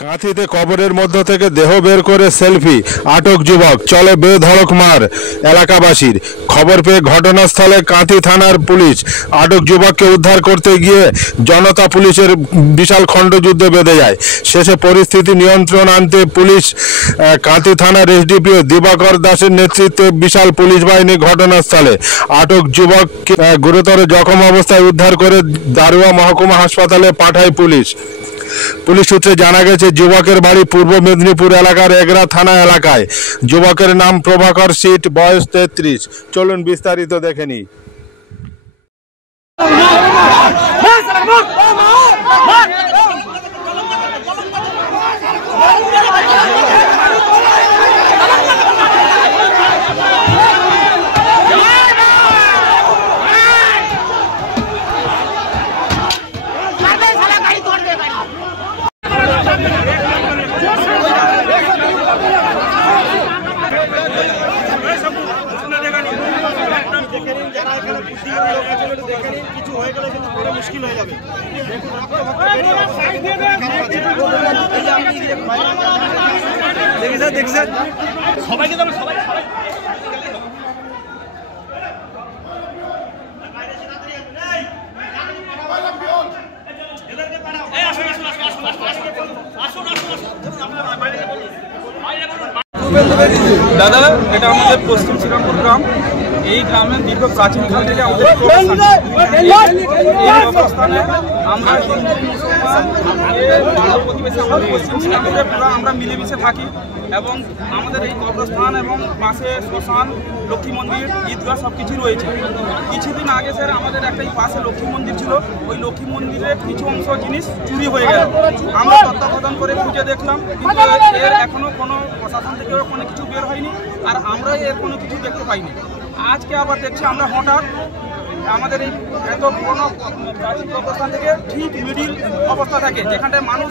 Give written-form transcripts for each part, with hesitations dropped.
কাঁথিতে কবরের মধ্য থেকে দেহ বের করে সেলফি, আটক যুবক, চলে বেধড়ক মার এলাকাবাসীর। খবর পেয়ে ঘটনাস্থলে কাঁথি থানার পুলিশ। আটক যুবককে উদ্ধার করতে গিয়ে জনতা পুলিশের বিশাল খণ্ডযুদ্ধ বেঁধে যায়। শেষে পরিস্থিতি নিয়ন্ত্রণ আনতে পুলিশ কাঁথি থানার এসডিপিও দিবাকর দাসের নেতৃত্বে বিশাল পুলিশ বাহিনী ঘটনাস্থলে। আটক যুবককে গুরুতর জখম অবস্থায় উদ্ধার করে দারুয়া মহকুমা হাসপাতালে পাঠায় পুলিশ। পুলিশ সূত্রে জানা গেছে, যুবকের বাড়ি পূর্ব মেদিনীপুর এলাকার এগরা থানা এলাকায়। যুবকের নাম প্রভাকর সিট, বয়স 33। চলুন বিস্তারিত দেখে নিই। কিছু হয়ে গেলে কিন্তু বড় মুশকিল হয়ে যাবে। দেখছেন সবাইকে সবাই দাদা, এটা আমাদের পশ্চিম শ্রীরামপুর গ্রাম। এই গ্রামের দীর্ঘ প্রাচীনকাল থেকে আমাদের এই অবস্থানে আমরা হিন্দু মুসলমান প্রতিবেশী আমাদের পশ্চিম শ্রীরামপুরে পুরো আমরা মিলেমিশে থাকি এবং আমাদের এই কবরস্থান এবং পাশে শ্মশান, লক্ষ্মী মন্দির, ঈদগাহ সব কিছু রয়েছে। কিছুদিন আগে স্যার আমাদের একটাই পাশে লক্ষ্মী মন্দির ছিল, ওই লক্ষ্মী মন্দিরের কিছু অংশ জিনিস চুরি হয়ে গেল। আমরা তত্ত্বাবধান করে খুঁজে দেখলাম, কিন্তু এর এখনও কোনো প্রশাসন থেকেও কোনো কিছু বের হয়নি, আর আমরা এর কোনো কিছু দেখতে পাইনি। আজকে আবার দেখছি আমরা হঠাৎ আমাদের এই এত পুরোনো প্রাচীন কবরস্থান থেকে ঠিক মিডিল অবস্থা থাকে, যেখানটায় মানুষ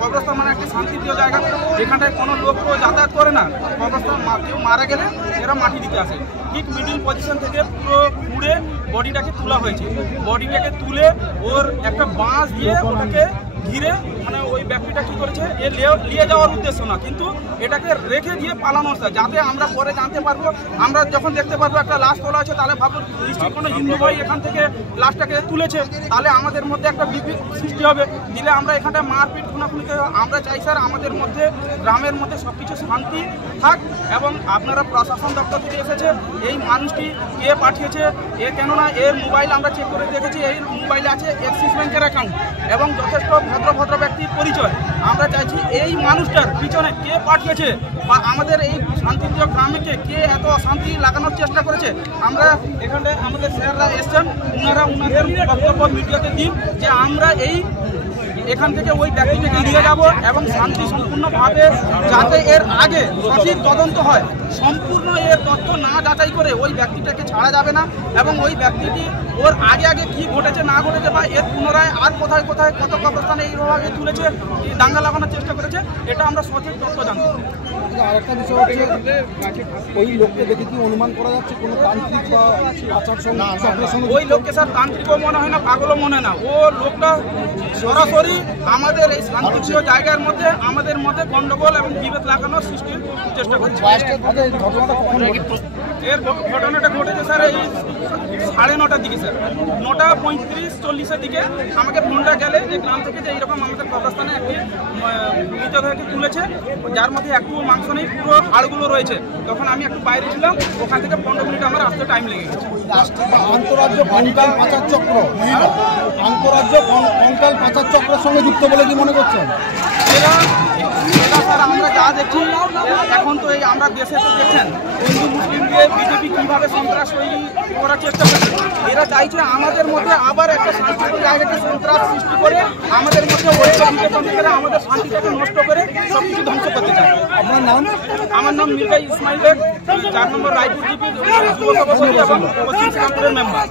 কবরস্থান মানে একটি শান্তিপ্রিয় জায়গা, যেখানটায় কোনো লোক যাতায়াত করে না। কবরস্থান কেউ মারা গেলে এরা মাটি দিতে আসে, ঠিক মিডিল পজিশন থেকে পুরো পুড়ে বডিটাকে তোলা হয়েছে। বডিটাকে তুলে ওর একটা বাঁশ দিয়ে ওটাকে ঘিরে, মানে ওই ব্যক্তিটা কী করেছে, এ নিয়ে যাওয়ার উদ্দেশ্য না, কিন্তু এটাকে রেখে দিয়ে পালানো হচ্ছে, যাতে আমরা পরে জানতে পারবো। আমরা যখন দেখতে পারবো একটা লাশ তোলা আছে, তাহলে ভাববো নিশ্চয়ই কোনো হিন্দু ভাই এখান থেকে লাশটাকে তুলেছে, তাহলে আমাদের মধ্যে একটা বিভেদ সৃষ্টি হবে। দিলে আমরা এখানটায় মারপিট খুনাখুনিতে আমরা চাই স্যার আমাদের মধ্যে গ্রামের মধ্যে সব কিছু শান্তি থাক। এবং আপনারা প্রশাসন দপ্তর থেকে এসেছে, এই মানুষটি কে পাঠিয়েছে, এ কেননা এর মোবাইল আমরা চেক করে দেখেছি, এই মোবাইলে আছে অ্যাক্সিস ব্যাংকের অ্যাকাউন্ট এবং যথেষ্ট ভদ্র ব্যক্তির পরিচয়। আমরা চাইছি এই মানুষটার পিছনে কে পাঠিয়েছে বা আমাদের এই শান্তিপ্রিয় গ্রামকে কে এত অশান্তি লাগানোর চেষ্টা করেছে। আমরা এখানটায় আমাদের স্যাররা এসছেন, ওনাদের বক্তব্য মিডিয়াতে দিন যে আমরা এখান থেকে ওই ব্যক্তিকে নিয়ে যাব এবং শান্তি সম্পূর্ণভাবে যাতে এর আগে সঠিক তদন্ত হয়, সম্পূর্ণ এর তথ্য না যাচাই করে ওই ব্যক্তিটাকে ছাড়া যাবে না। এবং ওই ব্যক্তিটি ওর আগে কি ঘটেছে না ঘটেছে বা এর পুনরায় আর কোথায় কত কবরস্থানে এইভাবে তুলেছে, দাঙ্গা লাগানোর চেষ্টা করেছে, এটা আমরা সঠিক তথ্য জানতে। আরেকটা বিষয় হচ্ছে, ওই লোককে দেখে কি অনুমান করা যাচ্ছে কোনো তান্ত্রিক বা আচার সঙ্গে? ওই লোককে স্যার তান্ত্রিকও মনে হয় না, পাগলও মনে হয় না। ও লোকটা সরাসরি আমাদের এই শান্তিপ্রিয় জায়গার মধ্যে আমাদের মধ্যে গন্ডগোল এবং বিভেদ লাগানোর সৃষ্টির চেষ্টা করছে। এর ঘটনাটা ঘটেছে স্যার এই 9:30 দিকে স্যার, 9:35-40 দিকে আমাকে ফোনটা গেলে যে গ্রাম থেকে যে এইরকম আমাদের কবরস্থানে একটি মৃতদেহকে তুলেছে, যার মধ্যে একটু মাংস নেই, পুরো হাড়গুলো রয়েছে। তখন আমি একটু বাইরে ছিলাম, ওখান থেকে 15 মিনিট আমার আসতে টাইম লেগে গেছে। আন্তরাজ্য কঙ্কাল পাচার চক্র, আন্তরাজ্য কঙ্কাল পাচার চক্রের সঙ্গে যুক্ত বলে কি মনে করছেন? এরা স্যার আমরা যা দেখছি এখন তো এই আমরা দেশে তো দেখছেন হিন্দু মুসলিম দিয়ে বিজেপি কীভাবে সন্ত্রাস তৈরি করার চেষ্টা করছে। এরা চাইছে আমাদের মধ্যে আবার একটা শান্তিপূর্ণ জায়গাকে সন্ত্রাস সৃষ্টি করে আমাদের মধ্যে আমাদের শান্তিটাকে নষ্ট করে সব কিছু ধ্বংস করতে চায়। আপনার নাম? আমার নাম মির্জা ইসমাইল বেগ, 4 নম্বর রায়পুর জিপি যুব সভাপতি এবং পশ্চিম শ্রীরামপুরের মেম্বার।